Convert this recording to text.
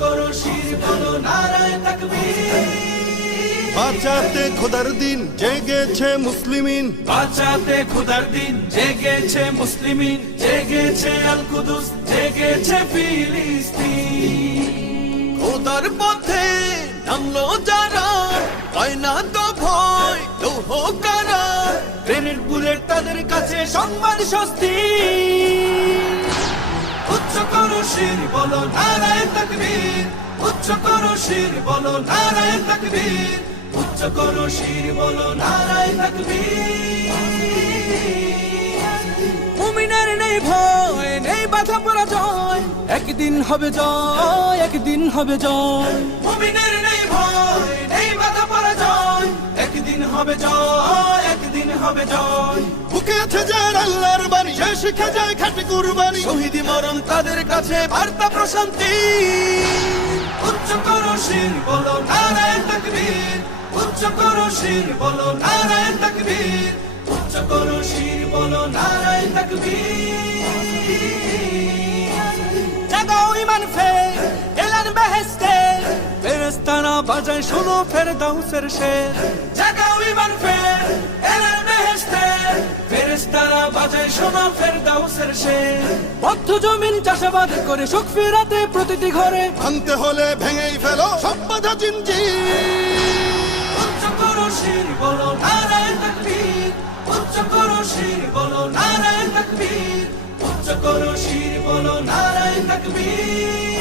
করো শির বলো নারায় তাকবীর। বাঁচাতে খোদার দিন জেগেছে মুসলিমিন। বাঁচাতে খুদার দিন জেগেছে মুসলিমিন। জেগেছে আল কুদুস জেগেছে ফিলিস্তিন। খোদার পথে নামলো যারা হয় না তো ভয় লৌহ কারা গ্রেনেড বুলেট তাদের কাছে সম্মান স্বস্তি। বলো নারায় তাকবীর, উচ্চ করো শির বলো নারায় তাকবীর, উচ্চ করো শির বলো নারায় তাকবীর। মুমিনের নেই ভয়, নেই বাধা পরাজয়, একদিন হবে জয়, একদিন হবে জয়। মুমিনের নেই ভয়, নেই বাধা পরাজয়, একদিন হবে জয়, একদিন হবে জয়। বুকে আছে যার আল্লাহর বাণী শিখে যায় খাটি কুরবানি। শহীদি মরণ তাদের কাছে বার্তা প্রশান্তি। উচ্চ করো শির বলো নারায় তাকবীর। উচ্চ করো শির বলো নারায় তাকবীর। উচ্চ করো শির বলো নারায় তাকবীর। জাগাও ইমান ফের ফেরেস্তারা বাজায় শোনো ফেরদাউসের শের। জাগাও ইমান ফের। বাজায় বদ্ধ জমিন চাষাবাদ করে সুখ ফিরাতে প্রতিটি ঘরে। ভাঙতে হলে ভেঙেই ফেলো সব বাধা চিনজি উচ্চ করো শির বলো নারায়ণ তকবীর। উচ্চ করো শির বলো নারায় তাকবীর। উচ্চ করো শির বলো নারায় তাকবীর।